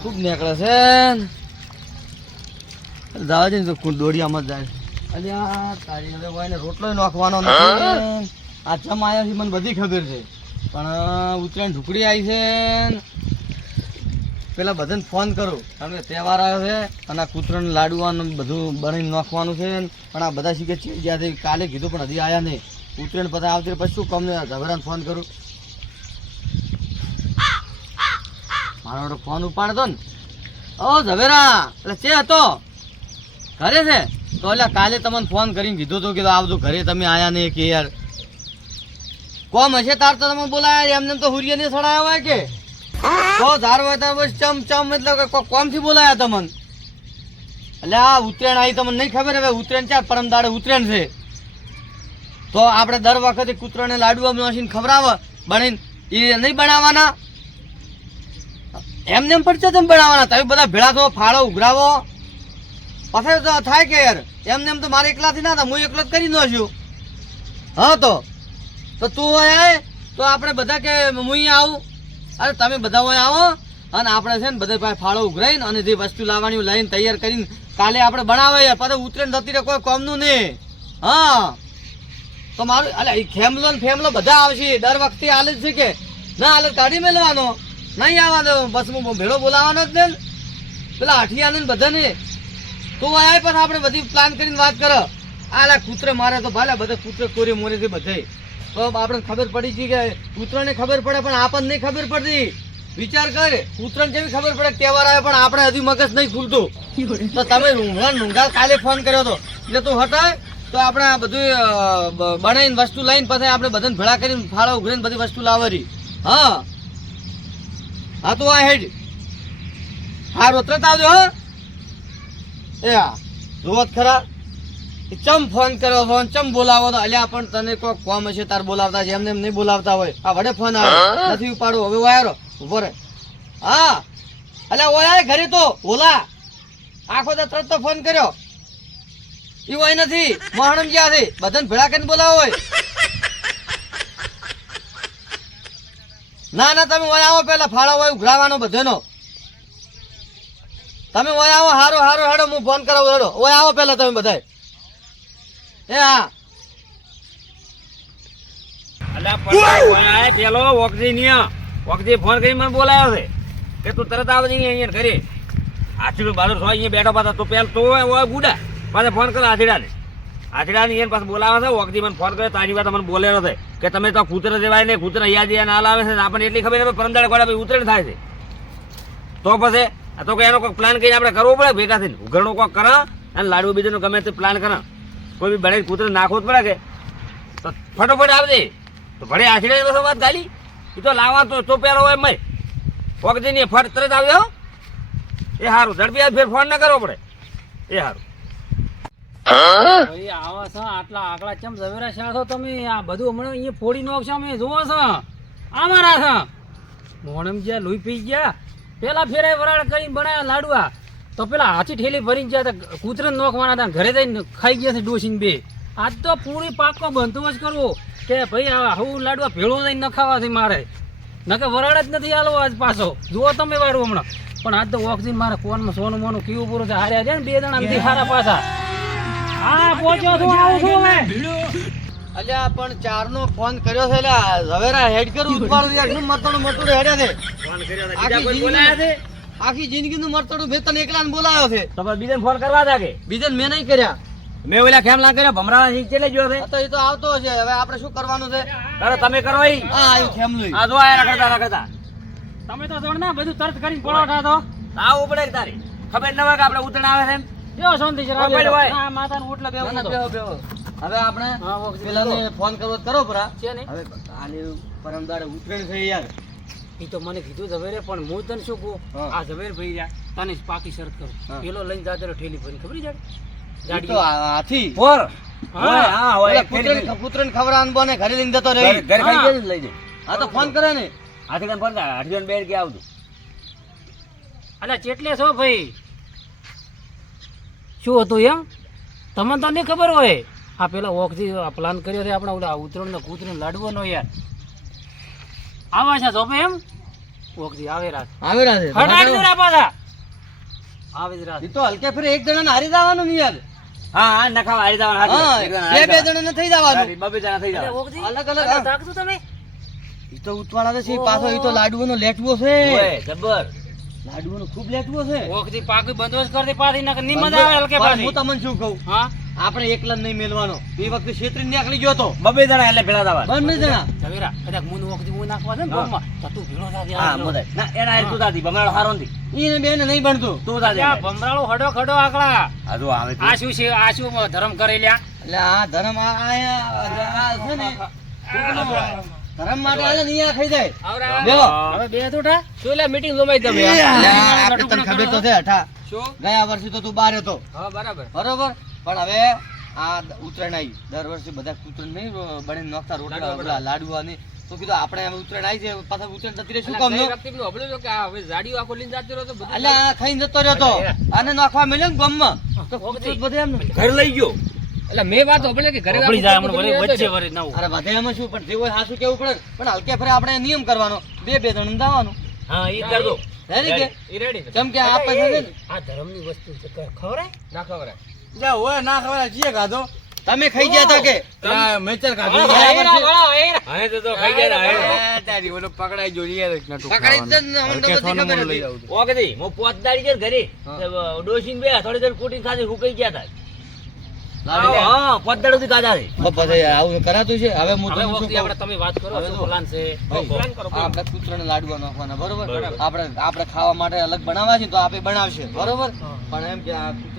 ખૂબ નીકળે છે. જવા દે ને તો દોડિયામાં જાય અલ્યા તારી હવે હોય ને રોટલો નાખવાનો નથી. આ આવ્યા છે મને બધી ખબર છે. પણ ઉત્તરાયણ ઢુકડી આવી છે પેલા બધાને ફોન કરું. કારણ કે તહેવાર આવ્યો છે અને આ કૂતરાને લાડવાનું બધું બનાવીને નાખવાનું છે પણ આ બધા શીખે ગયા કાલે કીધું પણ હજી આયા નહીં. ઉત્તરાયણ બધા આવતી પછી શું કમને? ઝઘડાને ફોન કરું. મારો ફોન ઉપાડતો ને. ઓ ઝવેરા, એટલે છે હતો. ઘરે છે? તો એટલે કાલે તમને ફોન કરીને કીધું હતું કે આવજો ઘરે તમે આયા નહીં કે યાર. કોમ હશે તાર તો તમે બોલાયા એમને તો હુરિયા ને સડાયા હોય કે? તો ધાર હોય તો બસ ચમ ચમ એટલે કે કોમથી બોલાયા તમને? એટલે આ ઉત્તરાયણ આવી તમને નહીં ખબર હવે ઉત્તરાયણ ચાર પરમ દાડે ઉત્તરાયણ છે. તો આપણે દર વખતે કૂતરાને લાડવા નાખીને ખવડાવે બને એ નહીં બનાવવાના? એમને એમ પડશે તેમ બનાવવાના. તમે બધા ભેળા થો ફાળો ઉઘરાવો. પછી થાય કે યાર? એમને એમ તો મારે એકલાથી ના હતા હું એકલો જ કરી નાખ્યું હા તો? તો તું હોય આય. તો આપણે બધા કે હું અહીંયા આવું. અરે તમે બધા હોય આવો. અને આપણે છે ને બધા પાસે ફાળો ઉઘરાઈને અને જે વસ્તુ લાવવાની લઈને તૈયાર કરીને કાલે આપણે બનાવે યાર. પછી નથી થતી રહે કોઈ કોમનું નહીં. હા. તો મારું અલે ખેમલો ને ફેમલો બધા આવશે. દર વખતે હાલ જ છે કે? ના, હાલે કાઢી મેળવાનો નહીં આવવાનો બસ હું ભેળો બોલાવવાનો જ ને. પેલા આઠિયાને બધાને. તો આય પણ આપણે બધી પ્લાન કરીને વાત કરો. આલા કૂતરે મારે તો ભાલે બધા કૂતરે કોરી મોરે છે બધે. તો આપણે ખબર પડી છે કે કૂતરાને ખબર પડે, પણ આપણને નહીં ખબર પડતી. વિચાર કર, કૂતરાને જેવી ખબર પડે? તહેવાર આવે પણ આપણે હજી મગજ નહીં ખુલતું. તો તમે રૂંઘા રૂંઘા કાલે ફોન કર્યો હતો એટલે તું હટાય તો આપણે આ બધું બનાવીને વસ્તુ લઈને પછી આપણે બધાને ભેળા કરીને ફાળો ઉઘરીને બધી વસ્તુ લાવવાની. હા. હા તો આ હેડ. હા રોતરત આવજો હા. એ હા જોવો ખરા. ચમ ફોન કર્યો ફોન ચમ બોલાવો તો? અલ્યા પણ તને કોઈ કોમ હશે તાર બોલાવતા છે એમને એમ નહીં બોલાવતા હોય. આ વડે ફોન આવે. નથી ઉપાડો. હવે વાયરો ઊભો રે હા. અલ્યા ઓય ઘરે તો. ઓલા. આખો તો તરત તો ફોન કર્યો. ઈ હોય નથી. મહાણમ ગયા છે. બધાને ભેળા કરીને બોલાવો હોય. ના ના તમે ઓય આવો પેલા ફાળો હોય ઉઘરાવાનો બધાનો. તમે ઓય આવો હારો હારો હેડો હું ફોન કરાવું હેડો. ઓય આવો પેલા તમે બધા એ હા. અલ્યા પણ ફોન આયા પેલો વખતી નિયા. વખતી ફોન કરી મને બોલાયો છે કે તું તરત આવજે અહીંયા ઘરે. આછીડું બાજુ છો અહીંયા બેઠો પાછા. તો પેલ તો ઓય ગુડા પાછા ફોન કરે આછીડાને ની પાસે બોલાવે છે વખતી મને ફોન કર્યો, તારી વાત મને બોલે નથી કે તમે તો કૂતરા દેવાય ને કૂતરા અહીંયા યાદ ના લાવે છે ને આપણને એટલી ખબર છે પરમદાડે ગોળા ભાઈ ઉતરણ થાય છે. તો પછી, આ તો કે એનો કોઈ પ્લાન કરીને આપણે કરવો પડે ભેગા થઈને. ઉઘરણું કોક કરા અને લાડુ બીજાનો ગમે તે પ્લાન કરા. કોઈ બી બને કૂતરે નાખવો જ પડે કે? તો ફટોફટ આવજે તો ભલે આખી બસો વાત ગાલી. એ તો લાવવા તો તો પેલો હોય મય. વખતે નહીં ફટ તરત આવ્યો એ સારું ઝડપી ફેર ફોન ના કરવો પડે. એ સારું ભાઈ આવા છો, આટલા આકડા ચમ ઝવેરા શા છો તમે આ બધું હમણાં અહીંયા ફોડી નાખશો, અમે જોવો છો. અમારા છે. મોણમ ગયા, લોહી પી ગયા. પેલા ફેરે વરાળ કરીને બનાવ્યા લાડવા તો પેલા હાથી ઠેલી ભરીને ગયા હતા કૂતરે નોખવાના હતા, ઘરે જઈને ખાઈ ગયા છે ડોસીને બે. આજ તો પૂરી પાકનો બંદોબસ્ત કરવો. કે ભાઈ, આ હું લાડવા ભેળો જઈને નખાવા છે મારે. નકે વરાળ જ નથી આલો આજ પાછો. જુઓ તમે વારું હમણાં. પણ આજ તો ઓક્સિજન મારે કોનમાં સોનું મોનું કીવું પૂરું છે? હાર્યા છે ને બે જણા હારા પાછા. હા પહોંચ્યો છું આવું છું હવે. અલ્યા પણ ચારનો ફોન કર્યો છે અલ્યા. ઝવેરા હેડ કરું ઉપાડું યાર. શું મરતોડું મરતોડું હેડ્યા છે. ફોન કર્યો આખી બીજા કોઈ જિંદગી- બોલાયા છે? આખી જિંદગીનું મરતડું મેં તને એકલાને બોલાયો છે. તો બીજે ફોન કરવા હતા કે બીજાને મેં નહીં કર્યા. મેં ઓલા ખેમલા કર્યા? ભમરા ચેલે ગયો છે? તો એ તો આવતો છે હવે આપણે શું કરવાનું છે? અરે તમે કરો ઈ. હા આ કેમ લઈ આ જો આ રખડતા રખડતા તમે તો જોડ ના બધું તરત કરીને પરોઠા તો આવું પડે તારી. ખબર ન હોય કે આપણે ઉતરણ આવે છે એમ? જો શાંતિ છે કોઈ હોય. હા માતાનું ઓટલે ના, બેહું ના, તો. બેહો, બેહો. હવે આપણે પેલાને ફોન કરવો કરો પરા છે નહીં? હવે આની પરમદાડે ઉતરેણ છે યાર. ઈ તો મને કીધું ઝવેરે પણ હું તને શું કહું? આ ઝવેર ભાઈ જા તને પાકી શરત કરું. પેલો લઈને જાતે ઠેલી ભરી ખબર ગાડી. હાથી ફોર હા. હોય, ખવડાવવાનું બને ઘરે લઈને જતો રહી. ઘર ખાઈ લઈ જાય. હા તો ફોન કરે ને. હાથી કાન ફોન આઠ જણ બેડ કે આવતું અલા ચેટલે છો ભાઈ? શું હતું એમ? તમને તો નહીં ખબર હોય. આ પેલા ઓકથી પ્લાન કર્યો છે આપણે ઓલા ઉતરણ કૂતરણ લાડવો નો યાર. આવા છે જોપે એમ? ઓગજી આવે રાત. આવે રાત. હટાડી દેરા પાછા. આવે જ રાત. ઈ તો હલકે ફરે એક જણાને હારી જવાનું ને યાર. હા હા નખા હારી જવાનું હા બે બે. જણાને થઈ જવાનું. બે બબે જણા થઈ જવાનું. અલગ અલગ, તાકતું તમે ઈ તો ઉતવાળા છે પાછો ઈ તો લાડુઓનો લેટવો છે. ઓય, લાડુઓનો ખૂબ લેટવો છે. ઓખથી પાકી બંદોબસ્ત કરતી પાછી નકરની મજા આવે હલકે પાછી. હું તમને શું કહું? હા? આપણે એકલા નહીં મેલવાનો. એ વખતે છેતરી નીકળી ગયો તો. બબે જણા એટલે ભેળા દાવા બંને જણા. ઝવેરા કદાચ મુન વખતે હું નાખવા છે ને હા. તો તું ભીણો દાદી હા આવજો. ના એના એ તું. દાદી બમરાળો હારો નથી. ઈને બેન નહીં બનતું. તું દાદી આ બમરાળો હડો ખડો આકડા. હજુ આવે આ શું છે આ શું ધર્મ કરેલ્યા. એટલે આ ધર્મ આ છે ને. ધર્મ માટે આલે ને ઈ આ ખાઈ જાય. બેહો. હવે બે ઠા શું લે મીટિંગ જમાઈ તમે? આપણે તને ખબર તો છે હઠા શું? ગયા વર્ષે તો તું બહાર હતો. હા બરાબર. બરોબર? પણ હવે આ ઉત્તરાયણ આવી. દર વર્ષે બધા ઉત્તરાયણ નહીં બને નોખતા રોટલા પેલા લાડવા ને. તો કીધું આપણે હવે ઉત્તરાયણ આવી છે પાછા ઉત્તરાયણ જતી રહે શું કામ નો? એટલે આ ખાઈને જતો રહ્યો તો. આને નાખવા મળ્યો ને ગમમાં. તો બધે એમ ઘર લઈ ગયો. એટલે મેં વાત સાંભળી કે ઘરે આપણી જાય હમણાં વળી વચ્ચે વરે ના અરે બધે એમાં શું પણ જે હોય હાસું કેવું પડે પણ હલકે ફરે આપણે નિયમ કરવાનો. બે બે જણ જવાનું હા ઈ કર દો. હે કે? ઈ રેડી કેમ કે આ પૈસા છે ને? આ ધર્મની વસ્તુ છે કર- ખવડાય ના ખવડાય તમે ખાઈ ગયા તા કે? મેચર હા, એરા. હવે તો તો ખાઈ ગયા હતા તારી ઓલો પકડાઈ જ ને અમને તો બધી ખબર હતી. દી હું પોત દાડી ગયો ઘરે. ડોસીને બે થોડી દર કુટીને ખાધી હુકાઈ ગયા તા? લાડુ. હા પોત દાડો થી ખાધા છે બસ બધે આવું કરાતું છે હવે હું હવે તમને શું વખતે કહું? આપણે તમે વાત કરો હવે શું જો. પ્લાન છે ભાઈ, પ્લાન કરો આ આપણે કૂતરાને લાડવા નાખવાના બરોબર બરોબર. આપણે આપણે ખાવા માટે અલગ બનાવવા છે તો આપે બનાવશે બરોબર પણ એમ કે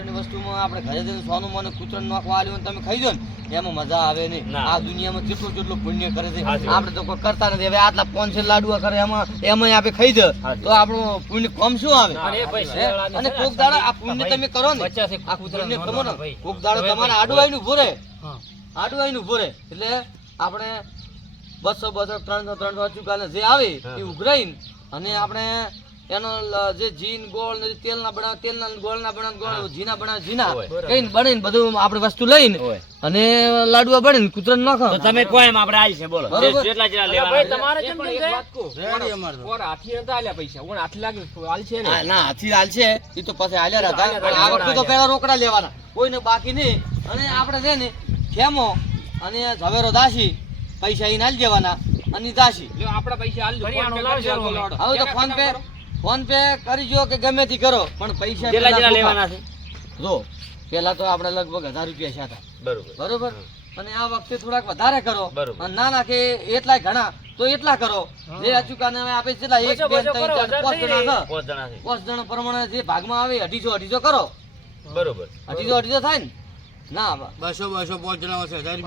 કૂતરાની વસ્તુમાં આપણે ઘરે જઈને સોનું મને કૂતરણ નાખવા આવ્યું તમે ખાઈ જો ને એમાં મજા આવે નહીં. આ દુનિયામાં કેટલું કેટલું પુણ્ય કરે છે આપણે તો કોઈ કરતા નથી. હવે આટલા પોનસે લાડવા કરે એમાં એમાં આપણે ખાઈ દે તો આપણું પુણ્ય કમ શું આવે? અને કોક દાડા આ પુણ્ય તમે કરો ને. આ કૂતરા પુણ્ય કરો ને કોક દાડો તમારે આડું આવીને ઊભો રહે આડું આવીને ઊભો રહે એટલે આપણે બસો બસો ત્રણસો ત્રણસો ચુકાને જે આવે. એ ઉઘરાઈને અને આપણે એનો જે જીન ગોળ ને તેલના બનાવ તેલના ને ગોળના બના ગોળ જીના બના જીના. કઈ બનાવીને બધું આપણે વસ્તુ લઈને અને લાડવા બનાવીને કૂતરાને નાખો તમે કોઈ એમ આપણે આવી છે બોલો. જેટલા જેટલા ભાઈ, લેવાના તમારે કેમ કેમ છે? ને. ના હાથી હાલ છે. એ તો પછી હાલ્યા હતા આ વખતે તો પેલા રોકડા લેવાના. કોઈને બાકી નહીં. અને આપણે છે ને ખેમો અને ઝવેરો દાસી પૈસા એને હાલ દેવાના. અને દાસી. કરિયાણું લાવજો અમે. હવે તો ફોન પે ફોન પે કરીજો કે ગમે થી કરો પણ પૈસા કેટલા જેટલા લેવાના છે. જો પેલા તો આપણે લગભગ હજાર રૂપિયા છે હતા બરોબર. બરોબર? અને આ વખતે થોડાક વધારે કરો. બરોબર. અને ના ના કે એટલા ઘણા તો એટલા કરો. જે અચુકાને આપે કેટલા એક બે ત્રણ ચાર પાંચ જણા છે. પાંચ જણા છે પ્રમાણે જે ભાગમાં આવે અઢીસો અઢીસો કરો. બરોબર. અઢીસો અઢીસો થાય ને? ના બસો બસો પાંચ જણા હશે. હજાર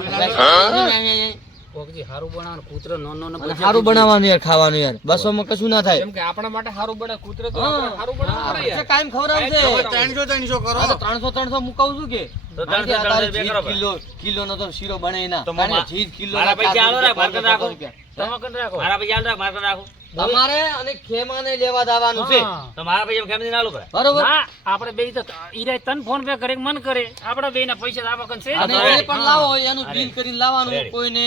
અને કોકજી હારું બનાવો કૂતરો નાનો નાનો સારું બનાવવાનું યાર ખાવાનું યાર. બસો માં કશું ના થાય. કે આપણા માટે હારું બને કૂતરો તો હા. આપણે હારું બનાવવું પડે આપણે યાર. કાયમ ખવડાવશે ત્રણસો ત્રણસો કરો. હા, તો ત્રણસો ત્રણસો મુકાવું છું કે? તો કારણ કે ત્રણસો, અત્યારે ત્રણસો બે જીત કરો ભાઈ. કિલો કિલો નો તો શીરો બને ના તો કારણ કે મમ્મા, જીત કિલો મારા પૈસા આલો ને, માર્કેટ રાખો. રૂપિયા. તમે કન રાખો મારા પૈસા આલો રાખ, મારા રાખો તમારે અને ખેમાને લેવા દાવાનું છે. હા. તો મારા પૈસા કેમ ના આલો બરોબર. આપણે બે તો ઈરાય તન ફોન પે કરે મન કરે. આપડા બે ના પૈસા આપવા છે અને એ પણ લાવો એનું. બિલ કરીને લાવવાનું. કોઈને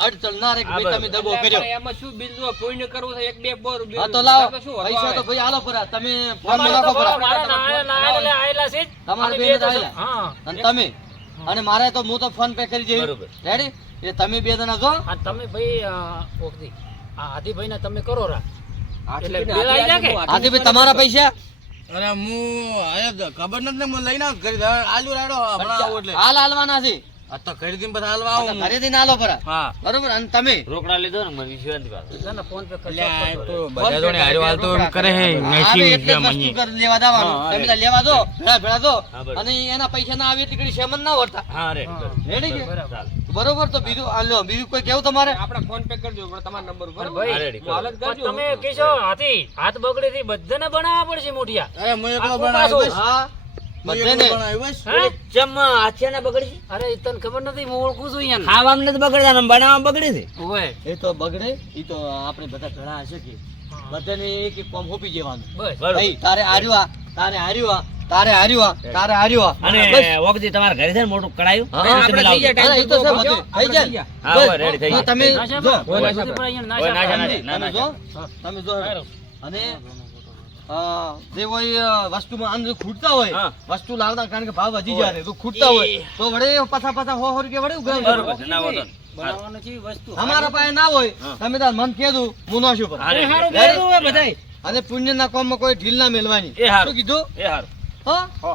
અડચણ ના રે ભાઈ તમે દગો કર્યો. એમાં શું બિલ જો કરવું છે એક બે બોર હા તો લાવો. પૈસા તો ભાઈ આલો પરા તમે ફોન નાખો પરા આયેલા- ના આયેલા આયેલા છે તમારે બે આયેલા? હા. અને તમે? અને મારે તો હું તો ફોન પે કરી જઈ. રેડી એ તમે બે જણા જો. આ તમે ભાઈ ના આ હાથીભાઈને તમે કરો રા એટલે હાથી બિલ આઈ જાય કે? હાથી ભાઈ તમારા પૈસા? અરે હું ખબર નથી ને મને લઈને કરી આલુ રાડો હમણાં એટલે. હાલ હાલવાના છે. તો ઘરે થી હાલવા આવું. હું. ઘરેથી ના હા. બરોબર? અને તમે? રોકડા લીધો ને મને વિશ્વાસ પાછો. તને ફોન પે કરી તો બધા જોડે હાર્યો હાલતો એમ કરે હે આવે એસી એટલે રૂપિયા વસ્તુ મહિને કર લેવા દાવાનું. તમે તાર લેવા દો. ભેળા ભેળા દો. અને એના પૈસા ના આવે એટલી શેમન ના વર્તા હા રે રેડી કે? બરોબર. તો બીજું આલો બીજું કોઈ કેવું તમારે? આપણે ફોન પે કરજો પણ તમારો નંબર ઉપર. ભાઈ રેડી, કરો. તમે કહેશો હાથી હાથ બગડે થી બધાને બનાવવા પડશે મોટિયા અરે હું એકલો બનાવ્યો હા. અરે તને ખબર નથી હું ઓળખું છું અહીંયા ખાવામાં નથી બગડતા ને બગડે છે. ઓય એ તો બગડે એ તો આપણે બધા ઘણા હશે કે. બધાને એક એક કોમ હોપી જવાનું. બસ. તારે હાર્યું આ તારે હાર્યું આ તારે હાર્યું તારે હાર્યું અને વખતે તમારા ઘરે છે ને મોટું કડાયું તમે. જાય. તો છે થઈ જાય. હા. થઈ તમે જો. તમે જો. અને જે હોય વસ્તુમાં આમ ખૂટતા હોય વસ્તુ લાવતા કારણ કે ભાવ વધી જાય તો ખૂટતા હોય. તો વડે પાછા પાછા સો સો રૂપિયા વડે વસ્તુ. અમારા પાસે ના હોય તમે તાર મન કહેતું હું નાશું. હારે. હારું બધાય અને પુણ્યના કોમમાં કોઈ ઢીલ ના મેળવાની. શું કીધું? એ હા? હો.